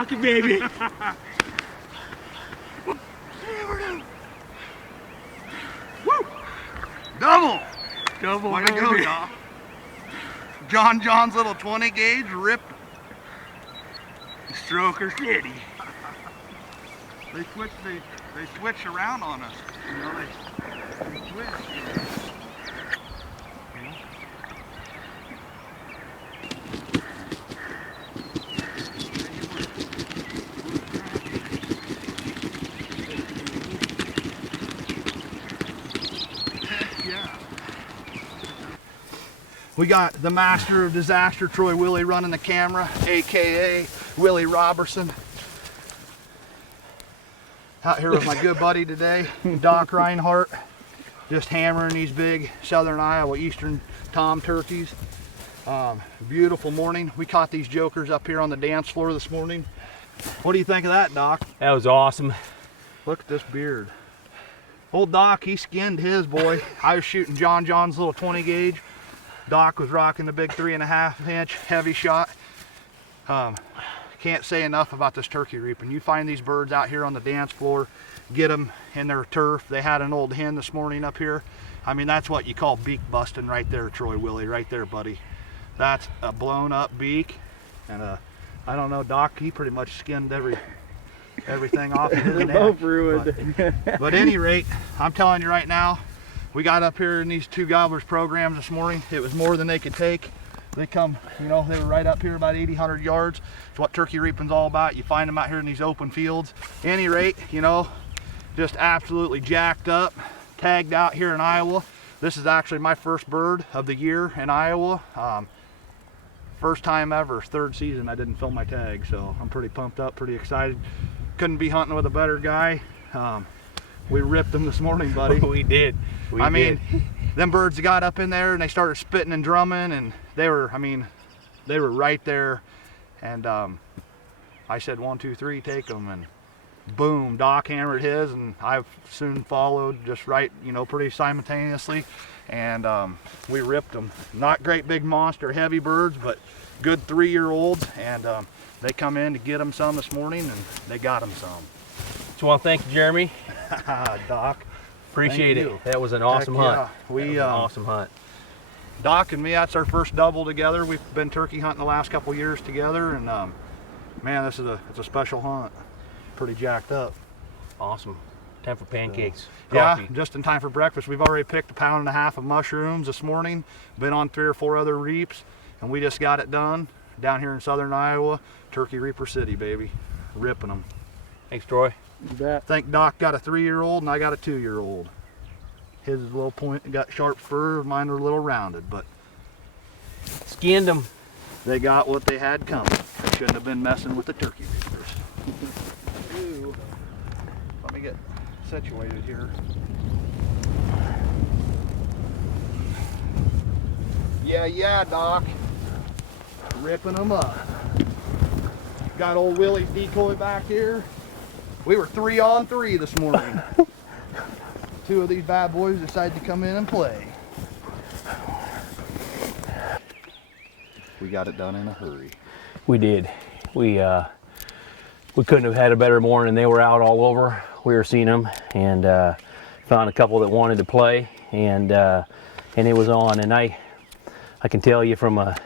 Docky, baby. Woo! Double! Double, Way to go, baby. y'all. John's little 20 gauge ripped. Stroker city. They switch around on us. You know, they switch. We got the master of disaster, Troy Willie, running the camera, AKA Willie Robertson. Out here with my good buddy today, Doc Rinehart, just hammering these big southern Iowa eastern tom turkeys. Beautiful morning. We caught these jokers up here on the dance floor this morning. What do you think of that, Doc? That was awesome. Look at this beard. Old Doc, he skinned his, boy. I was shooting John's little 20 gauge. Doc was rocking the big 3.5 inch heavy shot. Can't say enough about this turkey reaping. You find these birds out here on the dance floor, get them in their turf. They had an old hen this morning up here. I mean, that's what you call beak busting right there, Troy Willie, right there, buddy. That's a blown up beak. And I don't know, Doc, he pretty much skinned everything off of his neck. Both ruined. But at any rate, I'm telling you right now, we got up here in these two gobblers programs this morning. It was more than they could take. They come, you know, they were right up here about 80, 100 yards. It's what turkey reaping's all about. You find them out here in these open fields. At any rate, you know, just absolutely jacked up, tagged out here in Iowa. This is actually my first bird of the year in Iowa. First time ever, third season, I didn't fill my tag, so I'm pretty pumped up, pretty excited. Couldn't be hunting with a better guy. We ripped them this morning, buddy. We did. I mean, them birds got up in there and they started spitting and drumming, and they were right there. And I said, 1, 2, 3, take them, and boom, Doc hammered his, and I soon followed, just right, you know, pretty simultaneously, and we ripped them. Not great big monster heavy birds, but good 3-year-olds, and they come in to get them some this morning, and they got them some. Just want to thank you, Jeremy. Doc, Appreciate thank it. you. That was an awesome Heck hunt. yeah. That was an awesome hunt. Doc and me, that's our first double together. We've been turkey hunting the last couple years together, and man, it's a special hunt. Pretty jacked up. Awesome. Time for pancakes. Yeah, Coffee. just in time for breakfast. We've already picked 1.5 pounds of mushrooms this morning. Been on 3 or 4 other reaps, and we just got it done down here in southern Iowa, Turkey Reaper City, baby. Ripping them. Thanks, Troy. You bet. I think Doc got a 3-year-old and I got a 2-year-old. His is a little point, got sharp fur. Mine are a little rounded, but Skinned them. they got what they had coming. They shouldn't have been messing with the turkey reapers. Ooh. Let me get situated here. Yeah, Doc. Ripping them up. Got old Willie's decoy back here. We were 3 on 3 this morning. 2 of these bad boys decided to come in and play. We got it done in a hurry. We did. We couldn't have had a better morning. They were out all over. We were seeing them, and found a couple that wanted to play, and it was on. And I can tell you from a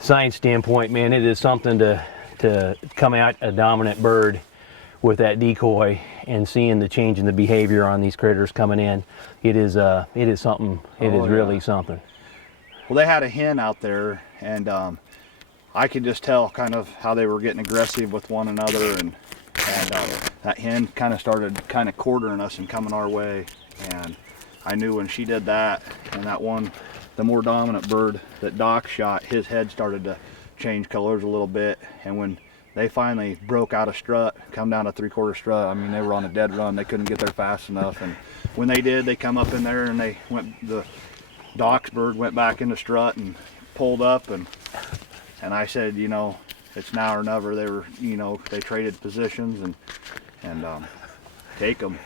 science standpoint, man, it is something to come out a dominant bird with that decoy and seeing the change in the behavior on these critters coming in. It is something. It is really something. Well, they had a hen out there, and I could just tell kind of how they were getting aggressive with one another, and that hen kind of started quartering us and coming our way, and I knew when she did that, and that one, the more dominant bird that Doc shot, his head started to change colors a little bit, and when they finally broke out a strut, come down a 3/4 strut, I mean, they were on a dead run. They couldn't get there fast enough, and when they did, they come up in there and they went, the Doc's bird went back into strut and pulled up, and I said, you know, it's now or never. They were, you know, they traded positions and take them,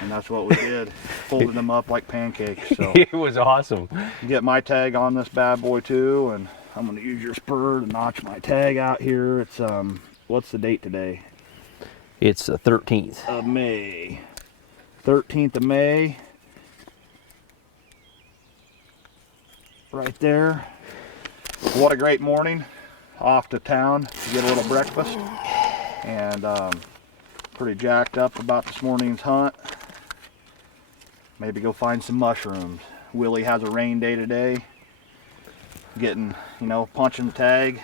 and that's what we did. Folded them up like pancakes. So It was awesome. get my tag on this bad boy too, and I'm going to use your spur to notch my tag out here. It's what's the date today? It's the 13th. Of May. 13th of May. Right there. What a great morning. Off to town to get a little breakfast. And pretty jacked up about this morning's hunt. Maybe go find some mushrooms. Willie has a rain day today. Getting, you know, punching the tag.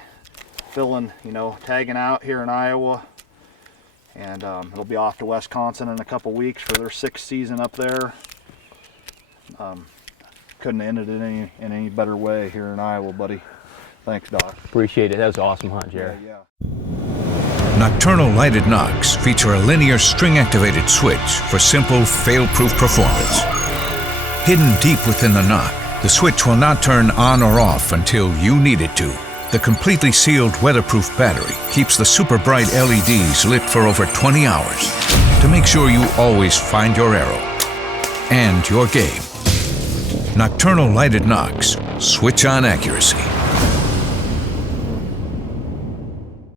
Filling, you know, tagging out here in Iowa. And it'll be off to Wisconsin in a couple weeks for their 6th season up there. Couldn't have ended it in any better way here in Iowa, buddy. Thanks, Doc. Appreciate it. That was an awesome hunt, Jerry. Yeah. Nocturnal lighted knocks feature a linear string-activated switch for simple, fail-proof performance. Hidden deep within the knock, the switch will not turn on or off until you need it to. The completely sealed weatherproof battery keeps the super bright LEDs lit for over 20 hours to make sure you always find your arrow and your game. Nocturnal lighted knocks, switch on accuracy.